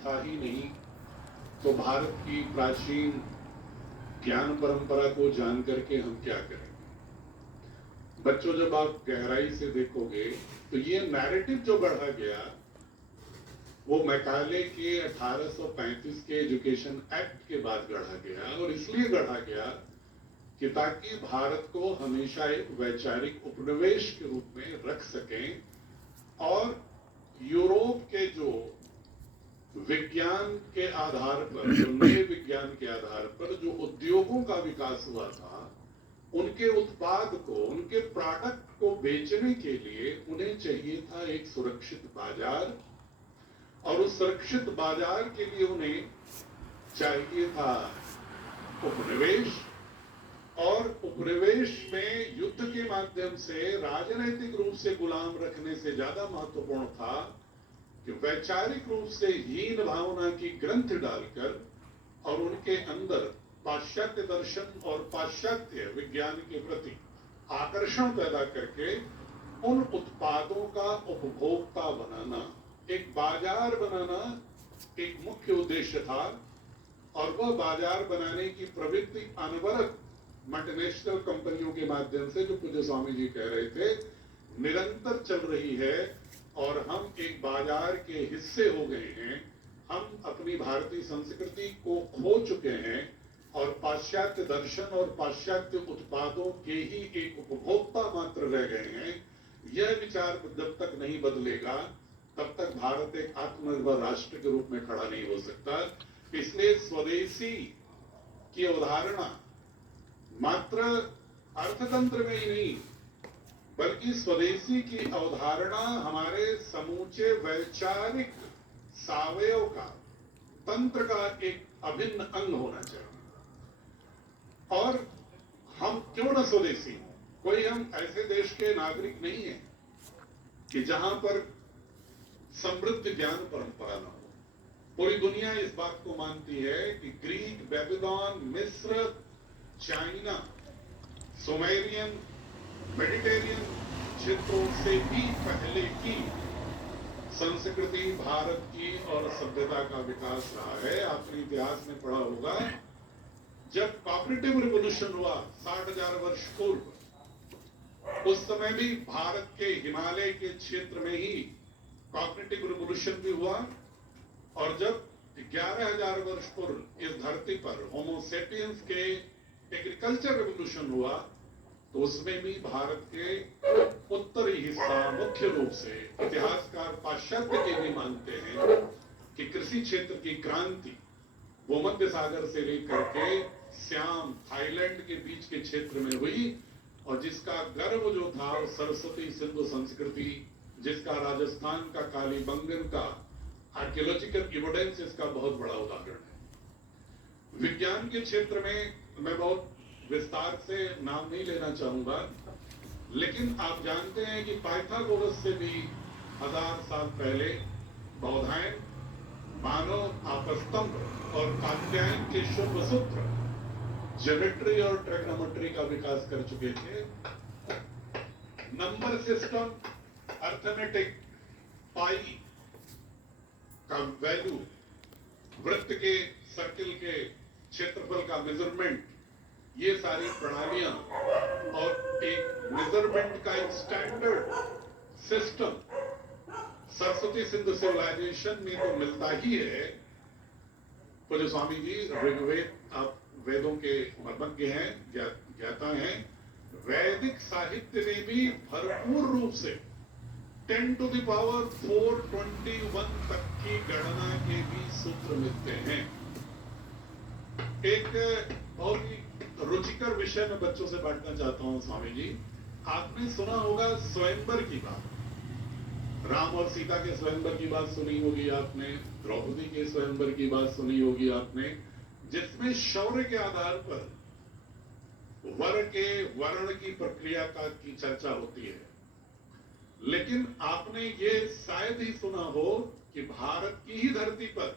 था ही नहीं तो भारत की प्राचीन ज्ञान परंपरा को जान करके हम क्या करेंगे। बच्चों, जब आप गहराई से देखोगे तो ये नैरेटिव जो गढ़ा गया वो मैकाले के 1835 के एजुकेशन एक्ट के बाद गढ़ा गया, और इसलिए गढ़ा गया कि ताकि भारत को हमेशा एक वैचारिक उपनिवेश के रूप में रख सकें, और यूरोप के जो विज्ञान के आधार पर, जो नए विज्ञान के आधार पर जो उद्योगों का विकास हुआ था, उनके उत्पाद को, उनके प्रोडक्ट को बेचने के लिए उन्हें चाहिए था एक सुरक्षित बाजार, और उस सुरक्षित बाजार के लिए उन्हें चाहिए था उपनिवेश, और उपनिवेश में युद्ध के माध्यम से राजनीतिक रूप से गुलाम रखने से ज्यादा महत्वपूर्ण था कि वैचारिक रूप से हीन भावना की ग्रंथ डालकर और उनके अंदर पाश्चात्य दर्शन और पाश्चात्य विज्ञान के प्रति आकर्षण पैदा करके उन उत्पादों का उपभोक्ता बनाना, एक बाजार बनाना एक मुख्य उद्देश्य था। और वह बाजार बनाने की प्रवृत्ति अनवरत मल्टीनेशनल कंपनियों के माध्यम से, जो पूज्य स्वामी जी कह रहे थे, निरंतर चल रही है, और हम एक बाजार के हिस्से हो गए हैं। हम अपनी भारतीय संस्कृति को खो चुके हैं और पाश्चात्य दर्शन और पाश्चात्य उत्पादों के ही एक उपभोक्ता मात्र रह गए हैं। यह विचार जब तक नहीं बदलेगा तब तक भारत एक आत्मनिर्भर राष्ट्र के रूप में खड़ा नहीं हो सकता। इसलिए स्वदेशी की अवधारणा मात्र अर्थतंत्र में ही नहीं, बल्कि स्वदेशी की अवधारणा हमारे समूचे वैचारिक सावयव का, तंत्र का एक अभिन्न अंग होना चाहिए। और हम क्यों न स्वदेशी, कोई हम ऐसे देश के नागरिक नहीं है कि जहां पर समृद्ध ज्ञान परंपरा न हो। पूरी दुनिया इस बात को मानती है कि ग्रीक, बेबीलोन, मिस्र, चाइना, सुमेरियन, मेडिटेरियन क्षेत्रों से भी पहले की संस्कृति भारत की और सभ्यता का विकास रहा है। आपने इतिहास में पढ़ा होगा, जब कॉपरेटिव रिवॉल्यूशन हुआ 60,000 वर्ष पूर्व, उस समय भी भारत के हिमालय के क्षेत्र में ही कॉपरेटिव रिवॉल्यूशन भी हुआ, और जब 11,000 वर्ष पूर्व इस धरती पर होमोसेपियंस के एग्रीकल्चर रिवॉल्यूशन हुआ, तो उसमें भी भारत के उत्तरी हिस्सा, मुख्य रूप से इतिहासकार पाश्चात्य के भी मानते हैं कि कृषि क्षेत्र की क्रांति भूमध्य सागर से लेकर के श्याम, थाईलैंड के बीच के क्षेत्र में हुई, और जिसका गर्व जो था सरस्वती सिंधु संस्कृति, जिसका राजस्थान का कालीबंगन का आर्कियोलॉजिकल एविडेंस इसका बहुत बड़ा उदाहरण है। विज्ञान के क्षेत्र में मैं बहुत विस्तार से नाम नहीं लेना चाहूंगा, लेकिन आप जानते हैं कि पाइथागोरस से भी 1000 साल पहले बौधायन, मानव आपस्तंभ और कात्यायन के शुभ सूत्र ज्योमेट्री और ट्रिग्नोमेट्री का विकास कर चुके थे। नंबर सिस्टम, अर्थमेटिक, पाई का वैल्यू, वृत्त के, सर्किल के क्षेत्रफल का मेजरमेंट, ये सारी प्रणालियां और एक मेजरमेंट का एक standard system Saraswati Sindhu civilisation में तो मिलता ही है। पूज्य स्वामी जी ऋग्वेद, आप वेदों के मर्मज्ञ हैं, ज्ञाता हैं, वैदिक साहित्य में भी भरपूर रूप से 10 to the power 421 तक की गणना के भी सूत्र मिलते हैं। एक बहुत ही रुचिकर विषय में बच्चों से बांटना चाहता हूं स्वामी जी। आपने सुना होगा स्वयंवर की बात, राम और सीता के स्वयंवर की बात सुनी होगी आपने, द्रौपदी के स्वयंवर की बात सुनी होगी आपने, जिसमें शौर्य के आधार पर वर के वर्ण की प्रक्रिया की चर्चा होती है। लेकिन आपने ये शायद ही सुना हो कि भारत की ही धरती पर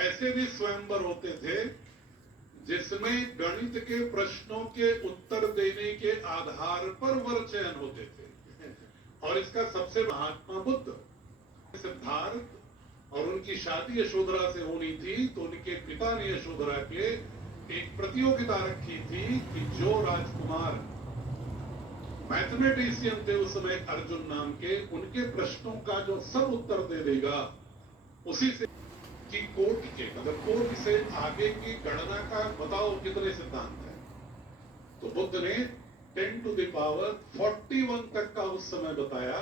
ऐसे भी स्वयंवर होते थे जिसमें गणित के प्रश्नों के उत्तर देने के आधार पर वर चयन होते थे। और इसका सबसे महात्मा बुद्ध, सिद्धार्थ और उनकी शादी यशोधरा से होनी थी, तो उनके पिता ने यशोधरा के एक प्रतियोगिता रखी थी कि जो राजकुमार मैथमेटिशियन थे उस समय अर्जुन नाम के, उनके प्रश्नों का जो सब उत्तर दे देगा उसी से कि कोटि के मतलब कोटि से आगे की गणना का बताओ कितने सिद्धांत है। तो बुद्ध ने 10 टू द पावर 41 तक का उस समय बताया।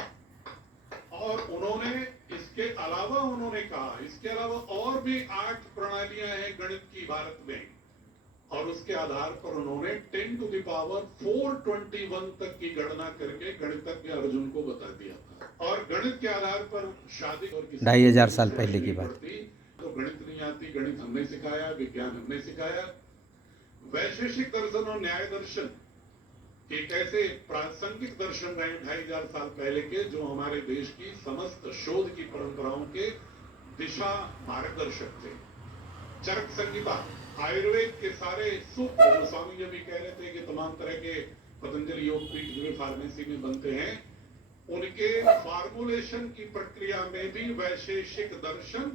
और उन्होंने इसके अलावा उन्होंने कहा इसके अलावा और भी 8 प्रणालियां हैं गणित की भारत में, और उसके आधार पर उन्होंने 10 टू द पावर 421 तक की गणना करके गणितज्ञ अर्जुन को बता दिया था। और गणित के आधार पर शादी और 2500 साल पहले की बात। तो गणित नहीं आती, गणित हमने सिखाया, विज्ञान हमने सिखाया। वैशेषिक दर्शन और न्याय दर्शन एक ऐसे प्रासंगिक दर्शन रहे 2500 साल पहले के, जो हमारे देश की समस्त शोध की परंपराओं के दिशा मार्गदर्शक थे। चरक संहिता, आयुर्वेद के सारे सूत्र, स्वामी जी भी कह रहे थे कि तमाम तरह के पतंजलि योग पीठ जो फार्मेसी में बनते हैं, उनके फार्मुलेशन की प्रक्रिया में भी वैशेषिक दर्शन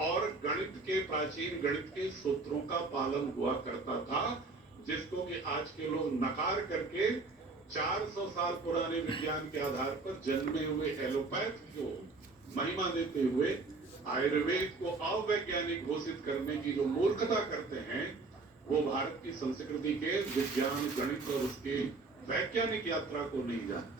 और गणित के प्राचीन गणित के सूत्रों का पालन हुआ करता था, जिसको कि आज के लोग नकार करके 400 साल पुराने विज्ञान के आधार पर जन्मे हुए एलोपैथ को महिमा देते हुए आयुर्वेद को अवैज्ञानिक घोषित करने की जो मूर्खता करते हैं, वो भारत की संस्कृति के विज्ञान, गणित और उसके वैज्ञानिक यात्रा को नहीं जानते।